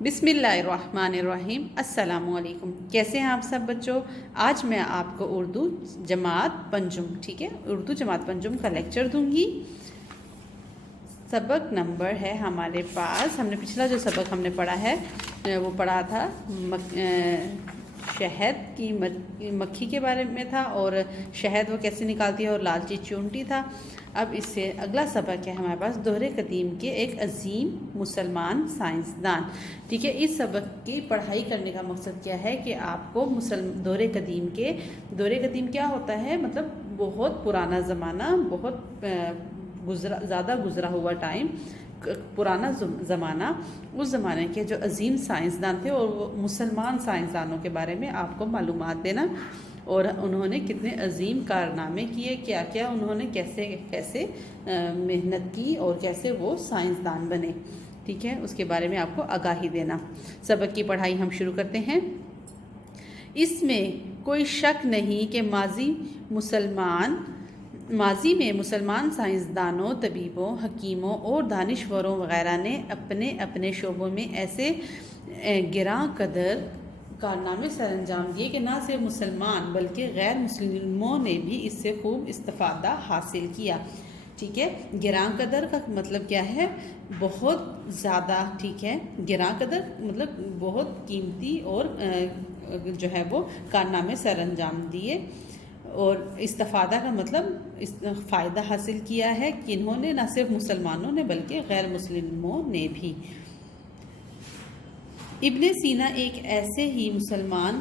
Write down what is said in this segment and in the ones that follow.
بسم اللہ الرحمن الرحیم۔ السلام علیکم، کیسے ہیں آپ سب بچوں؟ آج میں آپ کو اردو جماعت پنجم اردو جماعت پنجم کا لیکچر دوں گی۔ سبق نمبر ہے ہمارے پاس، ہم نے پچھلا جو سبق ہم نے پڑھا ہے وہ پڑھا تھا شہد کی مکھی کے بارے میں تھا، اور شہد وہ کیسے نکالتی ہے، اور لالچی چونٹی تھا۔ اب اس سے اگلا سبق ہے ہمارے پاس دور قدیم کے ایک عظیم مسلمان سائنسدان۔ اس سبق کی پڑھائی کرنے کا مقصد کیا ہے کہ آپ کو دور قدیم کیا ہوتا ہے، مطلب بہت پرانا زمانہ، بہت زیادہ گزرا ہوا ٹائم، پرانا زمانہ، اس زمانے کے جو عظیم سائنسدان تھے اور وہ مسلمان سائنسدانوں کے بارے میں آپ کو معلومات دینا، اور انہوں نے کتنے عظیم کارنامے کیے، کیا کیا انہوں نے کیسے محنت کی اور کیسے وہ سائنسدان بنے، اس کے بارے میں آپ کو آگاہی دینا۔ سبق کی پڑھائی ہم شروع کرتے ہیں۔ اس میں کوئی شک نہیں کہ ماضی میں مسلمان سائنسدانوں، طبیبوں، حکیموں اور دانشوروں وغیرہ نے اپنے اپنے شعبوں میں ایسے گراں قدر کارنامے سر انجام دیے کہ نہ صرف مسلمان بلکہ غیر مسلموں نے بھی اس سے خوب استفادہ حاصل کیا۔ گراں قدر کا مطلب کیا ہے؟ بہت زیادہ، گراں قدر مطلب بہت قیمتی اور جو ہے وہ کارنامے سر انجام دیے، اور استفادہ کا مطلب فائدہ حاصل کیا ہے، کنہوں نے؟ نہ صرف مسلمانوں نے بلکہ غیر مسلموں نے بھی۔ ابن سینا ایک ایسے ہی مسلمان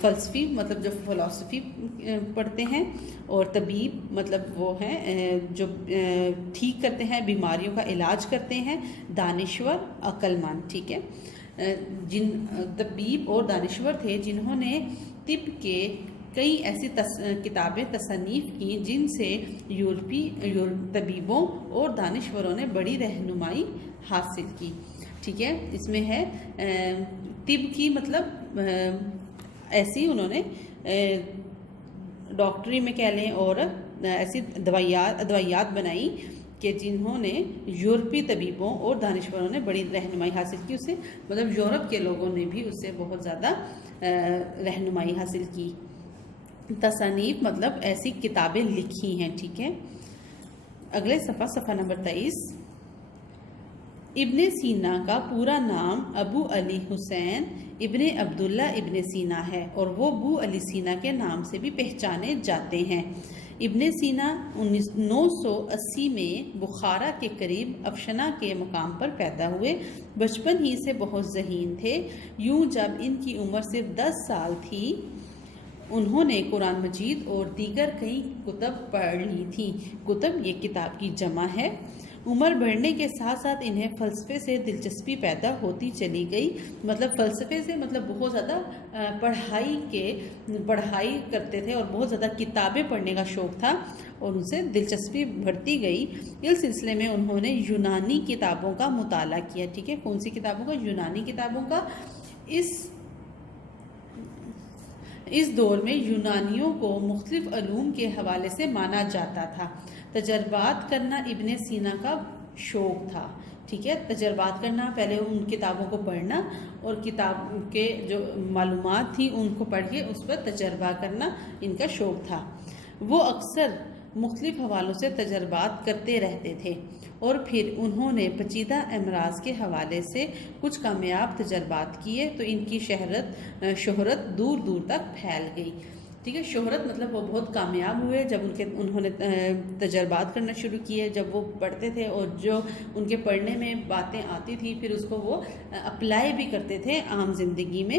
فلسفی مطلب جو فلسفی پڑھتے ہیں، اور طبیب مطلب وہ ہیں جو ٹھیک کرتے ہیں، بیماریوں کا علاج کرتے ہیں، دانشور، عقل مند، طبیب اور دانشور تھے جنہوں نے طب کے کئی ایسی کتابیں تصنیف کی جن سے یورپی طبیبوں اور دانشوروں نے بڑی رہنمائی حاصل کی۔ اس میں ہے طب کی مطلب ایسی انہوں نے ڈاکٹری میں کہہ لیں، اور ایسی ادویات بنائی کہ جنہوں نے یورپی طبیبوں اور دانشوروں نے بڑی رہنمائی حاصل کی، اس سے مطلب یورپ کے لوگوں نے بھی اس سے بہت زیادہ رہنمائی حاصل کی۔ تصانیف مطلب ایسی کتابیں لکھی ہیں۔ اگلے صفحہ نمبر 23۔ ابن سینا کا پورا نام ابو علی حسین ابن عبداللہ ابن سینا ہے، اور وہ ابو علی سینا کے نام سے بھی پہچانے جاتے ہیں۔ ابن سینا 980 میں بخارا کے قریب افشنا کے مقام پر پیدا ہوئے۔ بچپن ہی سے بہت ذہین تھے، یوں جب ان کی عمر صرف 10 سال تھی انہوں نے قرآن مجید اور دیگر کئی کتب پڑھ لی تھیں۔ کتب یہ کتاب کی جمع ہے۔ عمر بڑھنے کے ساتھ ساتھ انہیں فلسفے سے دلچسپی پیدا ہوتی چلی گئی، مطلب فلسفے سے مطلب بہت زیادہ پڑھائی کرتے تھے اور بہت زیادہ کتابیں پڑھنے کا شوق تھا، اور ان سے دلچسپی بڑھتی گئی۔ اس سلسلے میں انہوں نے یونانی کتابوں کا مطالعہ کیا۔ کون سی کتابوں کا؟ یونانی کتابوں کا۔ اس دور میں یونانیوں کو مختلف علوم کے حوالے سے مانا جاتا تھا۔ تجربات کرنا ابن سینا کا شوق تھا۔ تجربات کرنا، پہلے ان کتابوں کو پڑھنا اور کتاب کے جو معلومات تھیں ان کو پڑھ کے اس پر تجربہ کرنا ان کا شوق تھا۔ وہ اکثر مختلف حوالوں سے تجربات کرتے رہتے تھے، اور پھر انہوں نے پیچیدہ امراض کے حوالے سے کچھ کامیاب تجربات کیے تو ان کی شہرت دور دور تک پھیل گئی۔ شہرت مطلب وہ بہت کامیاب ہوئے جب انہوں نے تجربات کرنا شروع کیے، جب وہ پڑھتے تھے اور جو ان کے پڑھنے میں باتیں آتی تھیں پھر اس کو وہ اپلائی بھی کرتے تھے عام زندگی میں۔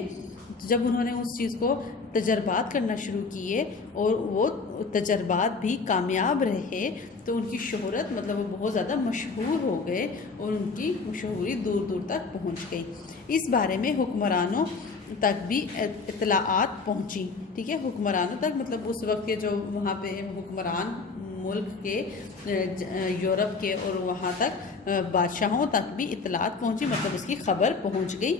جب انہوں نے اس چیز کو تجربات کرنا شروع کیے اور وہ تجربات بھی کامیاب رہے تو ان کی شہرت مطلب وہ بہت زیادہ مشہور ہو گئے، اور ان کی مشہوری دور دور تک پہنچ گئی۔ اس بارے میں حکمرانوں تک بھی اطلاعات پہنچی۔ حکمرانوں تک مطلب اس وقت کے جو وہاں پہ حکمران ملک کے، یورپ کے، اور وہاں تک بادشاہوں تک بھی اطلاعات پہنچی، مطلب اس کی خبر پہنچ گئی۔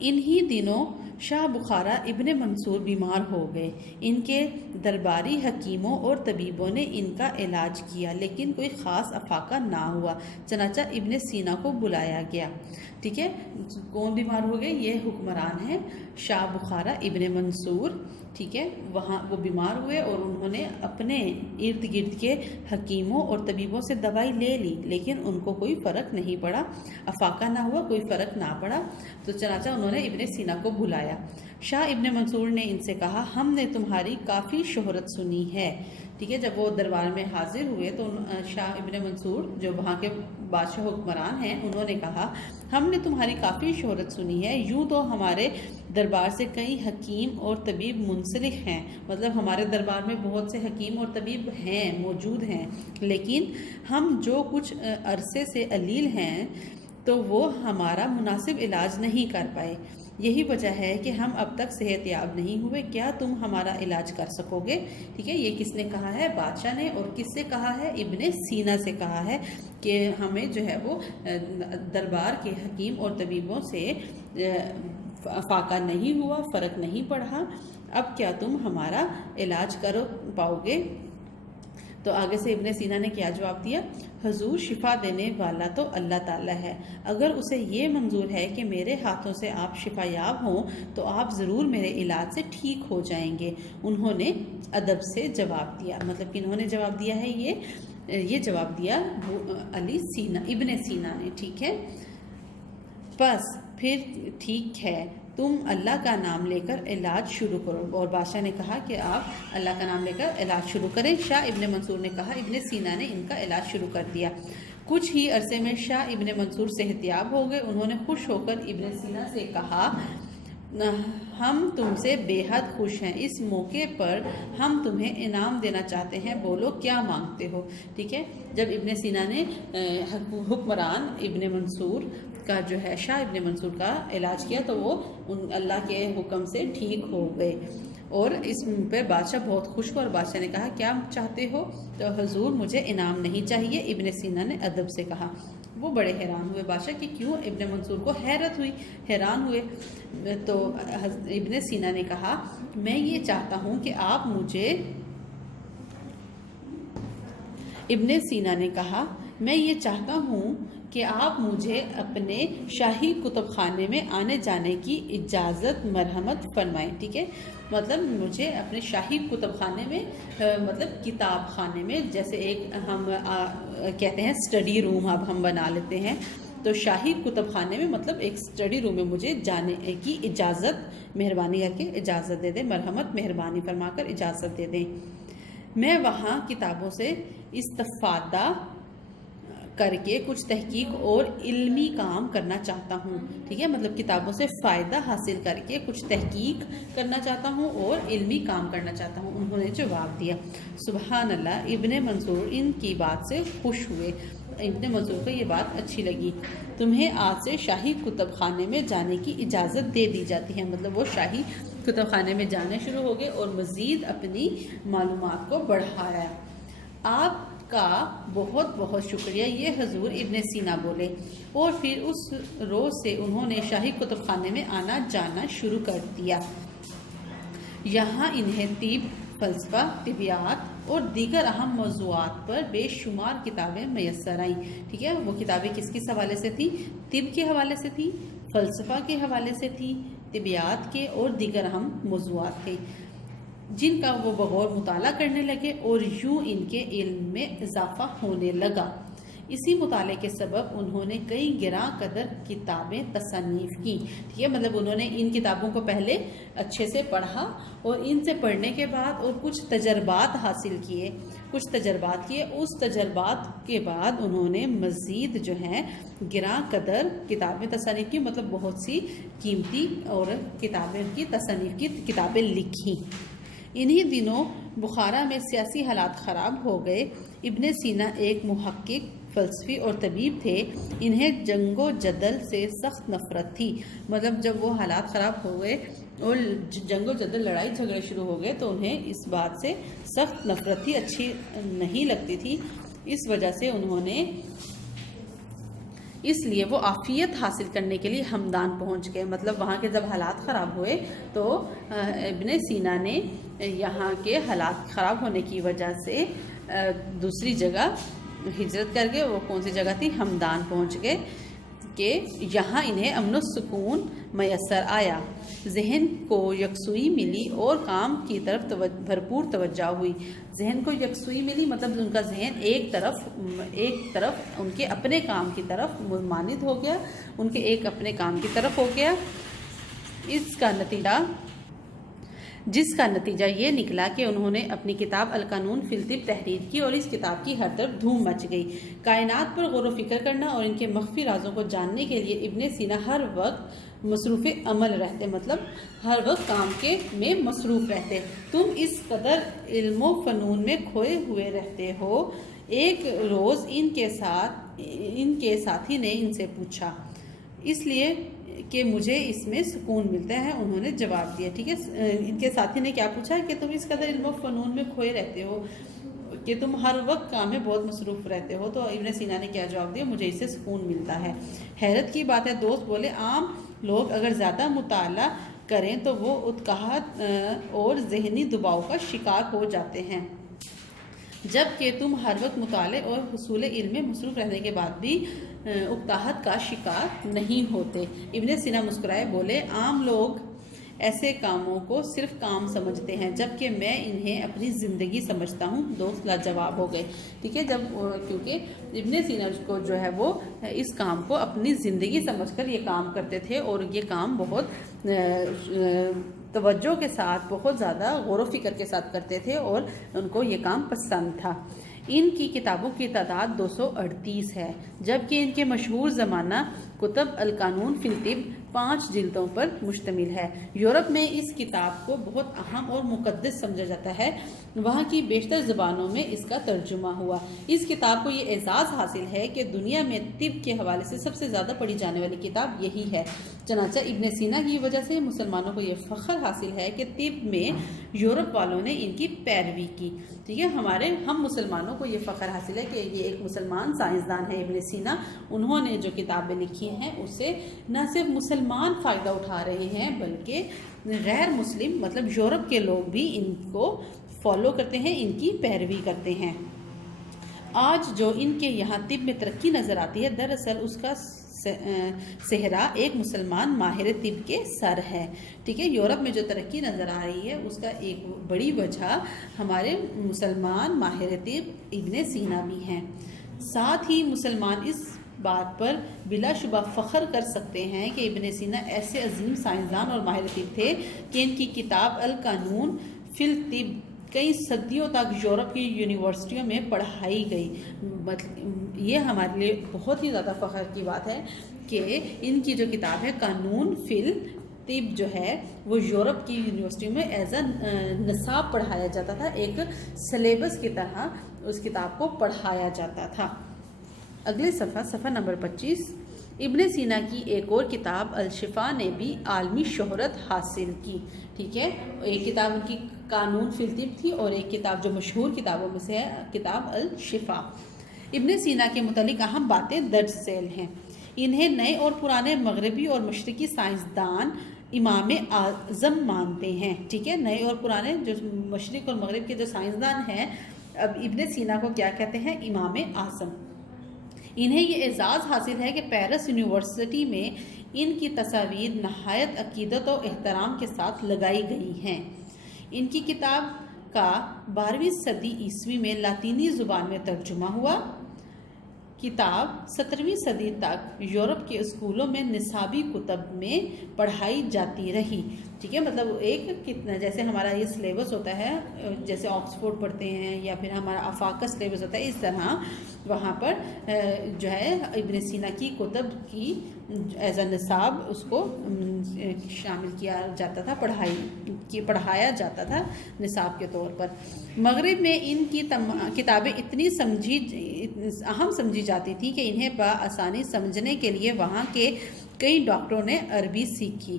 انہی دنوں شاہ بخارا ابن منصور بیمار ہو گئے۔ ان کے درباری حکیموں اور طبیبوں نے ان کا علاج کیا لیکن کوئی خاص افاقہ نہ ہوا، چنانچہ ابن سینا کو بلایا گیا۔ ٹھیک ہے، کون بیمار ہو گئے؟ یہ حکمران ہیں شاہ بخارا ابن منصور، ٹھیک ہے، وہاں وہ بیمار ہوئے اور انہوں نے اپنے ارد گرد کے حکیموں اور طبیبوں سے دوائی لے لی لیکن ان کو کوئی فرق نہیں پڑا، افاقہ نہ ہوا، کوئی فرق نہ پڑا۔ تو چنانچہ انہوں نے ابن سینا کو بلایا۔ شاہ ابن منصور نے ان سے کہا ہم نے تمہاری کافی شہرت سنی ہے۔ ٹھیک ہے، جب وہ دربار میں حاضر ہوئے تو شاہ ابن منصور جو وہاں کے بادشاہ حکمران ہیں انہوں نے کہا ہم نے تمہاری کافی شہرت سنی ہے، یوں تو ہمارے دربار سے کئی حکیم اور طبیب منسلک ہیں، مطلب ہمارے دربار میں بہت سے حکیم اور طبیب ہیں، موجود ہیں، لیکن ہم جو کچھ عرصے سے علیل ہیں تو وہ ہمارا مناسب علاج نہیں کر پائے، یہی وجہ ہے کہ ہم اب تک صحت یاب نہیں ہوئے، کیا تم ہمارا علاج کر سکو گے؟ ٹھیک ہے، یہ کس نے کہا ہے؟ بادشاہ نے، اور کس سے کہا ہے؟ ابن سینا سے کہا ہے کہ ہمیں جو ہے وہ دربار کے حکیم اور طبیبوں سے فاقہ نہیں ہوا، فرق نہیں پڑا، اب کیا تم ہمارا علاج کر پاؤ گے؟ تو آگے سے ابن سینا نے کیا جواب دیا؟ حضور، شفا دینے والا تو اللہ تعالیٰ ہے، اگر اسے یہ منظور ہے کہ میرے ہاتھوں سے آپ شفا یاب ہوں تو آپ ضرور میرے علاج سے ٹھیک ہو جائیں گے۔ انہوں نے ادب سے جواب دیا، مطلب کہ انہوں نے جواب دیا ہے یہ جواب دیا ابن سینا نے، ٹھیک ہے، بس پھر ٹھیک ہے، تم اللہ کا نام لے کر علاج شروع کرو۔ اور بادشاہ نے کہا کہ آپ اللہ کا نام لے کر علاج شروع کریں۔ شاہ ابن منصور نے کہا، ابن سینا نے ان کا علاج شروع کر دیا۔ کچھ ہی عرصے میں شاہ ابن منصور صحتیاب ہو گئے۔ انہوں نے خوش ہو کر ابن سینا سے کہا ہم تم سے بے حد خوش ہیں، اس موقع پر ہم تمہیں انعام دینا چاہتے ہیں، بولو کیا مانگتے ہو؟ ٹھیک ہے، جب ابن سینا نے حکمران ابن منصور کا جو ہے شاہ ابن منصور کا علاج کیا تو وہ اللہ کے حکم سے ٹھیک ہو گئے، اور اس پہ بادشاہ بہت خوش ہوا، اور بادشاہ نے کہا کیا چاہتے ہو؟ تو حضور مجھے انعام نہیں چاہیے، ابن سینا نے ادب سے کہا۔ وہ بڑے حیران ہوئے بادشاہ کہ کیوں؟ ابن منصور کو حیرت ہوئی، حیران ہوئے، تو ابن سینا نے کہا میں یہ چاہتا ہوں کہ آپ مجھے ابن سینا نے کہا میں یہ چاہتا ہوں کہ آپ مجھے اپنے شاہی کتب خانے میں آنے جانے کی اجازت مرحمت فرمائیں۔ ٹھیک ہے، مطلب مجھے اپنے شاہی کتب خانے میں مطلب کتاب خانے میں، جیسے ایک ہم کہتے ہیں اسٹڈی روم اب ہم بنا لیتے ہیں، تو شاہی کتب خانے میں مطلب ایک اسٹڈی روم میں مجھے جانے کی اجازت مہربانی کر کے اجازت دے دیں، مرحمت مہربانی فرما کر اجازت دے دیں۔ میں وہاں کتابوں سے استفادہ کر کے کچھ تحقیق اور علمی کام کرنا چاہتا ہوں۔ ٹھیک ہے، مطلب کتابوں سے فائدہ حاصل کر کے کچھ تحقیق کرنا چاہتا ہوں اور علمی کام کرنا چاہتا ہوں۔ انہوں نے جواب دیا۔ سبحان اللہ، ابن منصور ان کی بات سے خوش ہوئے، ابن منصور کو یہ بات اچھی لگی۔ تمہیں آج سے شاہی کتب خانے میں جانے کی اجازت دے دی جاتی ہے، مطلب وہ شاہی کتب خانے میں جانے شروع ہو گئے اور مزید اپنی معلومات کو بڑھایا۔ آپ کا بہت بہت شکریہ، یہ حضور ابن سینا بولے، اور پھر اس روز سے انہوں نے شاہی کتب خانے میں آنا جانا شروع کر دیا۔ یہاں انہیں طب، فلسفہ، طبیعت اور دیگر اہم موضوعات پر بے شمار کتابیں میسر آئیں۔ ٹھیک ہے، وہ کتابیں کس کس حوالے سے تھیں؟ طب کے حوالے سے تھی، فلسفہ کے حوالے سے تھی، طبیعت کے اور دیگر اہم موضوعات تھے، جن کا وہ بغور مطالعہ کرنے لگے، اور یوں ان کے علم میں اضافہ ہونے لگا۔ اسی مطالعے کے سبب انہوں نے کئی گراں قدر کتابیں تصنیف کی۔ ٹھیک ہے، مطلب انہوں نے ان کتابوں کو پہلے اچھے سے پڑھا، اور ان سے پڑھنے کے بعد اور کچھ تجربات حاصل کیے، اس تجربات کے بعد انہوں نے مزید جو ہیں گراں قدر کتابیں تصنیف کی، مطلب بہت سی قیمتی اور کتابیں کی تصنیف کی کتابیں لکھی۔ انہی دنوں بخارا میں سیاسی حالات خراب ہو گئے۔ ابن سینا ایک محقق، فلسفی اور طبیب تھے، انہیں جنگ و جدل سے سخت نفرت تھی، مطلب جب وہ حالات خراب ہو گئے اور جنگ و جدل، لڑائی جھگڑے شروع ہو گئے تو انہیں اس بات سے سخت نفرت تھی، اچھی نہیں لگتی تھی۔ اس وجہ سے انہوں نے اس لیے وہ عافیت حاصل کرنے کے لیے ہمدان پہنچ گئے. مطلب وہاں کے جب حالات خراب ہوئے تو ابن سینا نے یہاں کے حالات خراب ہونے کی وجہ سے دوسری جگہ ہجرت کر گئے. وہ کون سی جگہ تھی؟ ہمدان پہنچ گئے کہ یہاں انہیں امن و سکون میسر آیا، ذہن کو یکسوئی ملی اور کام کی طرف بھرپور توجہ ہوئی. ذہن کو یکسوئی ملی مطلب ان کا ذہن ایک طرف ان کے اپنے کام کی طرف مماند ہو گیا، ان کے ایک اپنے کام کی طرف ہو گیا. جس کا نتیجہ یہ نکلا کہ انہوں نے اپنی کتاب القانون فی الطب تحریر کی اور اس کتاب کی ہر طرف دھوم مچ گئی. کائنات پر غور و فکر کرنا اور ان کے مخفی رازوں کو جاننے کے لیے ابن سینا ہر وقت مصروف عمل رہتے، مطلب ہر وقت کام میں مصروف رہتے. تم اس قدر علم و فنون میں کھوئے ہوئے رہتے ہو. ایک روز ان کے ساتھی نے ان سے پوچھا، اس لیے کہ مجھے اس میں سکون ملتا ہے. انہوں نے جواب دیا، ٹھیک ہے. ان کے ساتھی نے کیا پوچھا کہ تم اس قدر علم و فنون میں کھوئے رہتے ہو کہ تم ہر وقت کام میں بہت مصروف رہتے ہو. تو ابن سینا نے کیا جواب دیا؟ مجھے اس سے سکون ملتا ہے. حیرت کی بات ہے، دوست بولے، عام لوگ اگر زیادہ مطالعہ کریں تو وہ اتقاہت اور ذہنی دباؤ کا شکار ہو جاتے ہیں، جبکہ تم ہر وقت مطالعے اور حصول علم میں مصروف رہنے کے بعد بھی اکتاہٹ کا شکار نہیں ہوتے. ابن سینا مسکرائے بولے، عام لوگ ایسے کاموں کو صرف کام سمجھتے ہیں، جبکہ میں انہیں اپنی زندگی سمجھتا ہوں. دوست لاجواب ہو گئے، ٹھیک ہے. کیونکہ ابن سینا کو جو ہے وہ اس کام کو اپنی زندگی سمجھ کر یہ کام کرتے تھے اور یہ کام بہت توجہ کے ساتھ، بہت زیادہ غور و فکر کے ساتھ کرتے تھے اور ان کو یہ کام پسند تھا. ان کی کتابوں کی تعداد 238 ہے، جبکہ ان کے مشہور زمانہ کتب القانون فی الطب 5 جلدوں پر مشتمل ہے. یورپ میں اس کتاب کو بہت اہم اور مقدس سمجھا جاتا ہے. وہاں کی بیشتر زبانوں میں اس کا ترجمہ ہوا. اس کتاب کو یہ اعزاز حاصل ہے کہ دنیا میں طب کے حوالے سے سب سے زیادہ پڑھی جانے والی کتاب یہی ہے. چنانچہ ابن سینا کی وجہ سے مسلمانوں کو یہ فخر حاصل ہے کہ طب میں یورپ والوں نے ان کی پیروی کی. ٹھیک ہے، ہم مسلمانوں کو یہ فخر حاصل ہے کہ یہ ایک مسلمان سائنسدان ہے ابن سینا. انہوں نے جو کتابیں لکھی ہیں اس سے نہ صرف مسلمان فائدہ اٹھا رہے ہیں بلکہ غیر مسلم مطلب یورپ کے لوگ بھی ان کو فالو کرتے ہیں، ان کی پیروی کرتے ہیں. آج جو ان کے یہاں طب میں ترقی نظر آتی ہے، دراصل اس کا صحرا ایک مسلمان ماہر طب کے سر ہے. ٹھیک ہے، یورپ میں جو ترقی نظر آ رہی ہے اس کا ایک بڑی وجہ ہمارے مسلمان ماہر طب ابن سینا بھی ہیں. ساتھ ہی مسلمان اس بات پر بلا شبہ فخر کر سکتے ہیں کہ ابن سینا ایسے عظیم سائنسدان اور ماہر طب تھے کہ ان کی کتاب القانون فی الطب کئی صدیوں تک یورپ کی یونیورسٹیوں میں پڑھائی گئی. یہ ہمارے لیے بہت ہی زیادہ فخر کی بات ہے کہ ان کی جو کتاب ہے قانون فی الطب جو ہے وہ یورپ کی یونیورسٹیوں میں ایز اے نصاب پڑھایا جاتا تھا، ایک سلیبس کی طرح اس کتاب کو پڑھایا جاتا تھا. اگلے صفحہ نمبر 25. ابن سینا کی ایک اور کتاب الشفا نے بھی عالمی شہرت حاصل کی. ٹھیک ہے، ایک کتاب ان کی قانون فی الطب تھی اور ایک کتاب جو مشہور کتابوں میں سے ہے کتاب الشفا. ابن سینا کے متعلق اہم باتیں درج ذیل ہیں. انہیں نئے اور پرانے مغربی اور مشرقی سائنسدان امام اعظم مانتے ہیں. ٹھیک ہے، نئے اور پرانے جو مشرق اور مغرب کے جو سائنسدان ہیں، اب ابن سینا کو کیا کہتے ہیں؟ امام اعظم. انہیں یہ اعزاز حاصل ہے کہ پیرس یونیورسٹی میں ان کی تصاویر نہایت عقیدت و احترام کے ساتھ لگائی گئی ہیں. ان کی کتاب کا 12ویں صدی عیسوی میں لاطینی زبان میں ترجمہ ہوا. کتاب 17ویں صدی تک یورپ کے اسکولوں میں نصابی کتب میں پڑھائی جاتی رہی. ٹھیک ہے، مطلب ایک کتنا جیسے ہمارا یہ سلیبس ہوتا ہے، جیسے آکسفورڈ پڑھتے ہیں یا پھر ہمارا آفاق کا سلیبس ہوتا ہے، اس طرح وہاں پر جو ہے ابن سینا کی کتب کی ایز اے نصاب اس کو شامل کیا جاتا تھا، پڑھایا جاتا تھا نصاب کے طور پر. مغرب میں ان کی کتابیں اتنی اہم سمجھی جاتی تھیں کہ انہیں بآسانی سمجھنے کے لیے وہاں کے کئی ڈاکٹروں نے عربی سیکھی.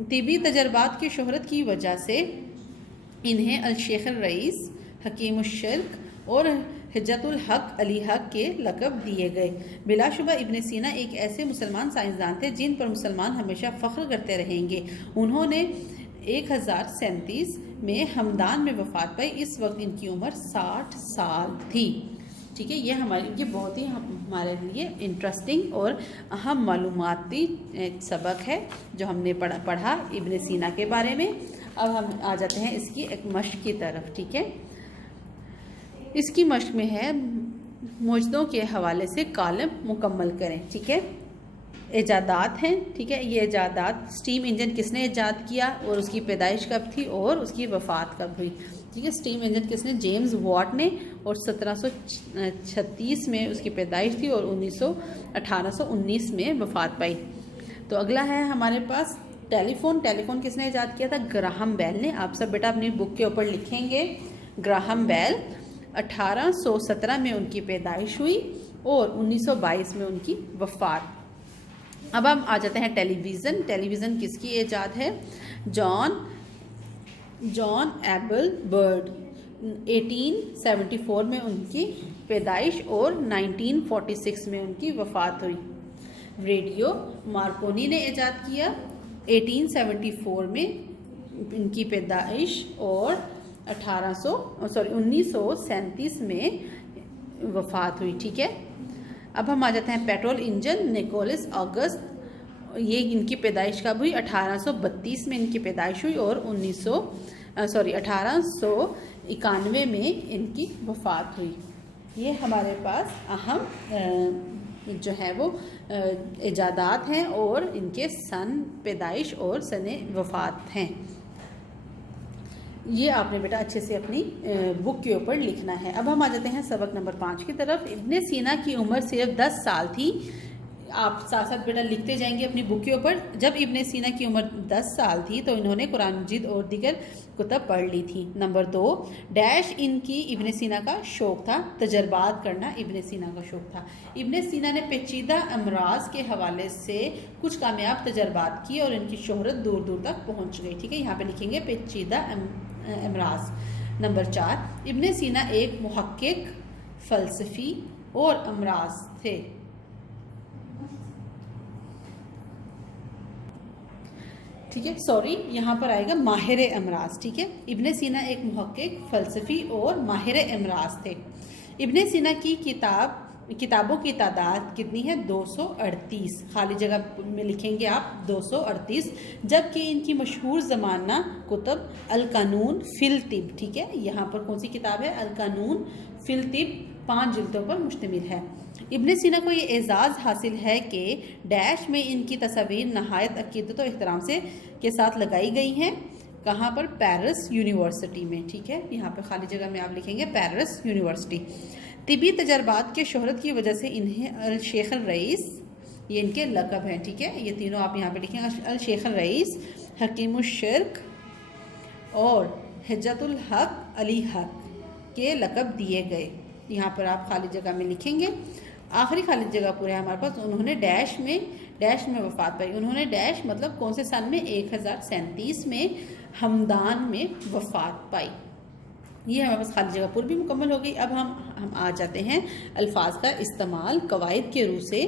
طبی تجربات کی شہرت کی وجہ سے انہیں الشیخ الرئیس، حکیم الشرق اور حجت الحق علی حق کے لقب دیے گئے۔ بلا شبہ ابن سینا ایک ایسے مسلمان سائنسدان تھے جن پر مسلمان ہمیشہ فخر کرتے رہیں گے۔ انہوں نے 1037 میں ہمدان میں وفات پائی، اس وقت ان کی عمر 60 سال تھی۔ ٹھیک ہے، یہ بہت ہی ہمارے لیے انٹرسٹنگ اور اہم معلوماتی سبق ہے جو ہم نے پڑھا ابن سینا کے بارے میں۔ اب ہم آ جاتے ہیں اس کی ایک مشق کی طرف۔ ٹھیک ہے، اس کی مشق میں ہے موجدوں کے حوالے سے کالم مکمل کریں۔ ٹھیک ہے، ایجادات ہیں۔ ٹھیک ہے، یہ ایجادات اسٹیم انجن کس نے ایجاد کیا اور اس کی پیدائش کب تھی اور اس کی وفات کب ہوئی۔ ٹھیک ہے، اسٹیم انجن کس نے؟ جیمز واٹ نے، اور 1736 میں اس کی پیدائش تھی اور 1819 میں وفات پائی۔ تو اگلا ہے ہمارے پاس ٹیلی فون کس نے ایجاد کیا تھا؟ گراہم بیل نے۔ آپ سب بیٹا اپنی بک کے اوپر لکھیں گے گراہم بیل۔ 1817 میں ان کی پیدائش ہوئی اور 1922 میں ان کی وفات۔ اب ہم آ جاتے ہیں ٹیلی ویژن کس کی ایجاد ہے؟ جان ایبل برڈ۔ 1874 میں ان کی پیدائش اور 1946 میں ان کی وفات ہوئی۔ ریڈیو مارکونی نے ایجاد کیا، 1874 میں ان کی پیدائش اور 1937 میں وفات ہوئی۔ ٹھیک ہے، اب ہم آ جاتے ہیں پیٹرول انجن۔ نیکولس آگسٹ، یہ ان کی پیدائش کب ہوئی؟ 1832 میں ان کی پیدائش ہوئی اور 1891 میں ان کی وفات ہوئی۔ یہ ہمارے پاس اہم جو ہے وہ ایجادات ہیں اور ان کے سن پیدائش اور سن وفات ہیں۔ یہ آپ نے بیٹا اچھے سے اپنی بک کے اوپر لکھنا ہے۔ اب ہم آ جاتے ہیں سبق نمبر 5 کی طرف۔ ابن سینا کی عمر صرف 10 سال تھی۔ آپ ساتھ ساتھ بیٹا لکھتے جائیں گے اپنی بک کے اوپر۔ جب ابن سینا کی عمر 10 سال تھی تو انہوں نے قرآن مجید اور دیگر کتب پڑھ لی تھی۔ نمبر 2 ڈیش ان کی ابن سینا کا شوق تھا، تجربات کرنا ابن سینا کا شوق تھا۔ ابن سینا نے پیچیدہ امراض کے حوالے سے کچھ کامیاب تجربات کی اور ان کی شہرت دور دور تک پہنچ گئی۔ ٹھیک ہے، یہاں پہ لکھیں گے پیچیدہ امراض۔ نمبر 4 ابن سینا ایک محقق، فلسفی اور امراض تھے۔ ٹھیک ہے، یہاں پر آئے گا ماہر امراض۔ ٹھیک ہے، ابن سینا ایک محقق، فلسفی اور ماہر امراض تھے۔ ابن سینا کی کتابوں کی تعداد کتنی ہے؟ 238۔ خالی جگہ میں لکھیں گے آپ 238، جبکہ ان کی مشہور زمانہ کتب القانون فی الطب۔ ٹھیک ہے، یہاں پر کون سی کتاب ہے؟ القانون فی الطب، 5 جلدوں پر مشتمل ہے۔ ابن سینا کو یہ اعزاز حاصل ہے کہ ڈیش میں ان کی تصاویر نہایت عقیدت و احترام کے ساتھ لگائی گئی ہیں۔ کہاں پر؟ پیرس یونیورسٹی میں۔ ٹھیک ہے، یہاں پہ خالی جگہ میں آپ لکھیں گے پیرس یونیورسٹی۔ طبی تجربات کے شہرت کی وجہ سے انہیں الشیخ الرئیس، یہ ان کے لقب ہیں۔ ٹھیک ہے، یہ تینوں آپ یہاں پہ لکھیں گے، الشیخ الرئیس، حکیم الشرق اور حجت الحق علی حق کے لقب دیے گئے۔ یہاں پر آپ خالی جگہ میں لکھیں گے۔ آخری خالی جگہ پورا ہے ہمارے پاس۔ انہوں نے ڈیش میں وفات پائی۔ انہوں نے ڈیش مطلب کون سے سن میں؟ 1037 میں ہمدان میں وفات پائی۔ یہ ہمارے پاس خالی جگہ پر بھی مکمل ہو گئی۔ اب ہم آ جاتے ہیں الفاظ کا استعمال قواعد کے روح سے۔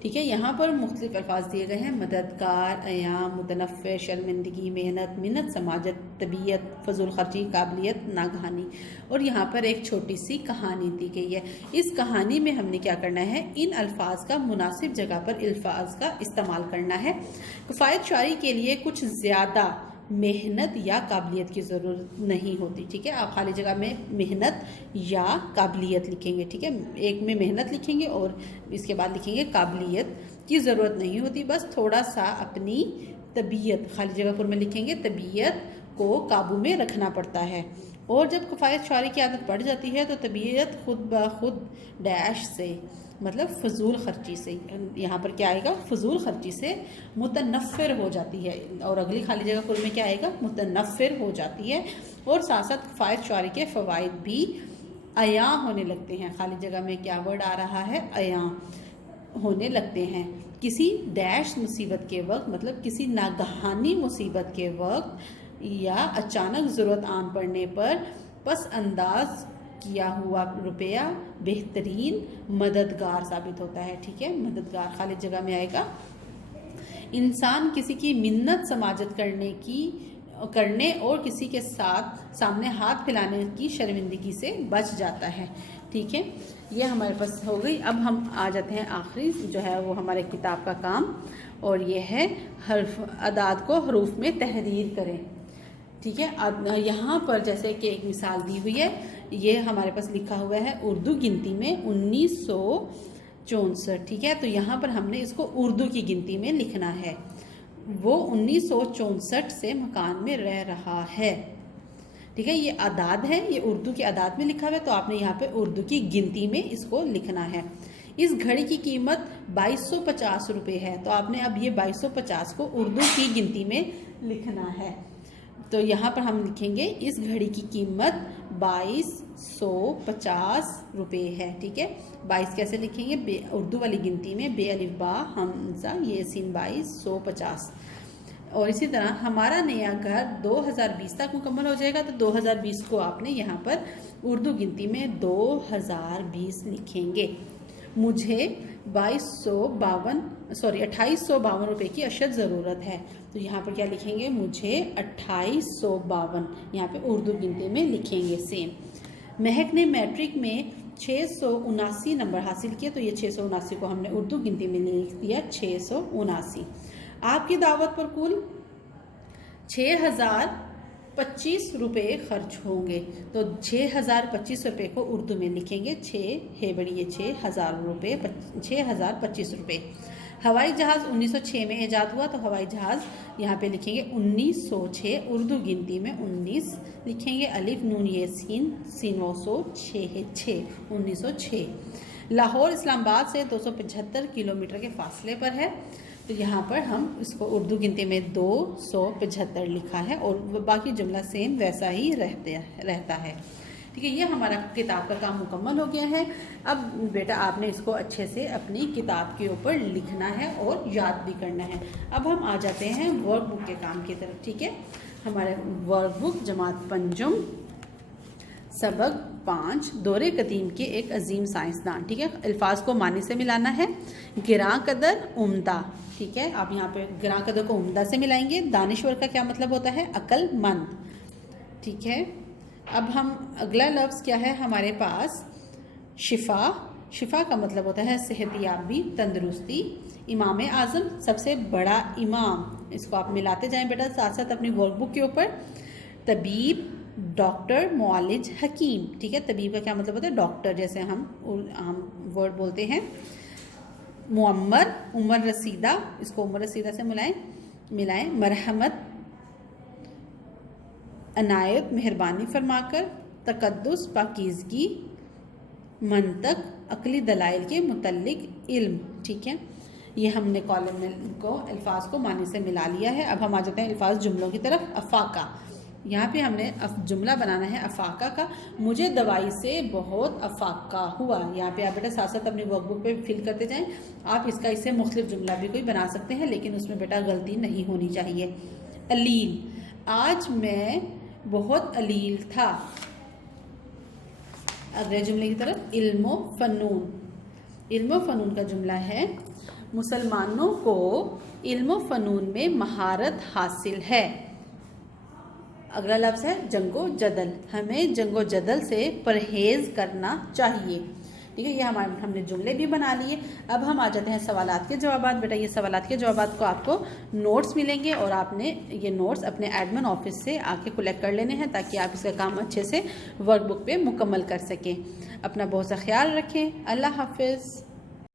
ٹھیک ہے، یہاں پر مختلف الفاظ دیے گئے ہیں: مددگار، ایام، متنفر، شرمندگی، محنت، منت، سماجت، طبیعت، فضول خرچی، قابلیت، ناگہانی۔ اور یہاں پر ایک چھوٹی سی کہانی دی گئی ہے۔ اس کہانی میں ہم نے کیا کرنا ہے؟ ان الفاظ کا مناسب جگہ پر الفاظ کا استعمال کرنا ہے۔ کفایت شعری کے لیے کچھ زیادہ محنت یا قابلیت کی ضرورت نہیں ہوتی۔ ٹھیک ہے، آپ خالی جگہ میں محنت یا قابلیت لکھیں گے۔ ٹھیک ہے، ایک میں محنت لکھیں گے اور اس کے بعد لکھیں گے قابلیت کی ضرورت نہیں ہوتی، بس تھوڑا سا اپنی طبیعت، خالی جگہ پر میں لکھیں گے طبیعت کو قابو میں رکھنا پڑتا ہے۔ اور جب کفایت شعری کی عادت پڑ جاتی ہے تو طبیعت خود بخود ڈیش سے مطلب فضول خرچی سے، یہاں پر کیا آئے گا؟ فضول خرچی سے متنفر ہو جاتی ہے۔ اور اگلی خالی جگہ پر میں کیا آئے گا؟ متنفر ہو جاتی ہے۔ اور ساتھ ساتھ کفایت شعری کے فوائد بھی عیاں ہونے لگتے ہیں۔ خالی جگہ میں کیا ورڈ آ رہا ہے؟ عیاں ہونے لگتے ہیں۔ کسی ڈیش مصیبت کے وقت مطلب کسی ناگہانی مصیبت کے وقت یا اچانک ضرورت آن پڑنے پر پس انداز کیا ہوا روپیہ بہترین مددگار ثابت ہوتا ہے. ٹھیک ہے، مددگار خالی جگہ میں آئے گا. انسان کسی کی منت سماجت کرنے اور کسی کے سامنے ہاتھ پھیلانے کی شرمندگی سے بچ جاتا ہے. ٹھیک ہے، یہ ہمارے پاس ہو گئی. اب ہم آ جاتے ہیں آخری جو ہے وہ ہمارے کتاب کا کام، اور یہ ہے اعداد کو حروف میں تحریر کریں. ٹھیک ہے، اب یہاں پر جیسے کہ ایک مثال دی ہوئی ہے، یہ ہمارے پاس لکھا ہوا ہے اردو گنتی میں 1964. ٹھیک ہے، تو یہاں پر ہم نے اس کو اردو کی گنتی میں لکھنا ہے. وہ 1964 سے مکان میں رہ رہا ہے. ٹھیک ہے، یہ اعداد ہے، یہ اردو کے اعداد میں لکھا ہوا ہے، تو آپ نے یہاں پہ اردو کی گنتی میں اس کو لکھنا ہے. اس گھڑی کی قیمت 2250 روپے ہے، تو آپ نے اب یہ 2250 کو اردو کی گنتی میں لکھنا ہے. تو یہاں پر ہم لکھیں گے اس گھڑی کی قیمت 2250 روپے ہے. ٹھیک ہے، 22 کیسے لکھیں گے؟ اردو والی گنتی میں بے الف با حمزہ یہ سین 2250. اور اسی طرح ہمارا نیا گھر 2020 تک مکمل ہو جائے گا، تو 2020 کو آپ نے یہاں پر اردو گنتی میں 2020 لکھیں گے. مجھے 2852 روپے کی اشد ضرورت ہے، تو یہاں پر کیا لکھیں گے؟ مجھے 2852 یہاں پہ اردو گنتی میں لکھیں گے. سیم مہک نے میٹرک میں 679 نمبر حاصل کیے، تو یہ 679 کو ہم نے اردو گنتی میں لکھ دیا 679. آپ کی دعوت پر کل 6025 روپے خرچ ہوں گے، تو 6025 روپے کو اردو میں لکھیں گے 6000 روپے 6025 روپے. ہوائی جہاز 1906 میں ایجاد ہوا، تو ہوائی جہاز یہاں پہ لکھیں گے 1906. اردو گنتی میں 19 لکھیں گے، الف نون یہ سین 1906. لاہور اسلام آباد سے 275 کلومیٹر کے فاصلے پر ہے، تو یہاں پر ہم اس کو اردو گنتی میں 275 لکھا ہے، اور باقی جملہ سیم ویسا ہی رہتا ہے. ٹھیک ہے، یہ ہمارا کتاب کا کام مکمل ہو گیا ہے. اب بیٹا آپ نے اس کو اچھے سے اپنی کتاب کے اوپر لکھنا ہے اور یاد بھی کرنا ہے. اب ہم آ جاتے ہیں ورک بک کے کام کی طرف. ٹھیک ہے، ہمارے ورک بک جماعت پنجم سبق 5 دور قدیم کے ایک عظیم سائنسدان. ٹھیک ہے، الفاظ کو معنی سے ملانا ہے. گراں قدر عمدہ. ٹھیک ہے، آپ یہاں پہ گراں قدر کو عمدہ سے ملائیں گے. دانشور کا کیا مطلب ہوتا ہے؟ عقل مند. ٹھیک ہے، اب ہم اگلا لفظ کیا ہے ہمارے پاس؟ شفا. شفا کا مطلب ہوتا ہے صحت یابی، تندرستی. امام اعظم سب سے بڑا امام، اس کو آپ ملاتے جائیں بیٹا ساتھ ساتھ اپنی ورک بک کے اوپر. طبیب، ڈاکٹر، معالج، حکیم. ٹھیک ہے، طبیب کا کیا مطلب ہوتا ہے؟ ڈاکٹر، جیسے ہم ورڈ بولتے ہیں. معمر، عمر رسیدہ، اس کو عمر رسیدہ سے ملائیں. مرحمت، عنایت، مہربانی فرما کر. تقدس، پاکیزگی. منطق، عقلی دلائل کے متعلق علم. ٹھیک ہے، یہ ہم نے کالم میں کو الفاظ کو معنی سے ملا لیا ہے. اب ہم آ جاتے ہیں الفاظ جملوں کی طرف. افاقہ، یہاں پہ ہم نے جملہ بنانا ہے افاقہ کا. مجھے دوائی سے بہت افاقہ ہوا. یہاں پہ آپ بیٹا ساتھ ساتھ اپنی ورک بک پہ فل کرتے جائیں. آپ اس کا اس سے مختلف جملہ بھی کوئی بنا سکتے ہیں، لیکن اس میں بیٹا غلطی نہیں ہونی چاہیے. علیل، آج میں بہت علیل تھا. اگلے جملے کی طرف. علم و فنون. علم و فنون کا جملہ ہے مسلمانوں کو علم و فنون میں مہارت حاصل ہے. اگلا لفظ ہے جنگ و جدل. ہمیں جنگ و جدل سے پرہیز کرنا چاہیے. ٹھیک ہے، یہ ہم نے جملے بھی بنا لیے. اب ہم آ جاتے ہیں سوالات کے جوابات. بیٹا یہ سوالات کے جوابات کو آپ کو نوٹس ملیں گے، اور آپ نے یہ نوٹس اپنے ایڈمن آفس سے آ کے کلیکٹ کر لینے ہیں، تاکہ آپ اس کا کام اچھے سے ورک بک پہ مکمل کر سکیں. اپنا بہت سا خیال رکھیں. اللہ حافظ.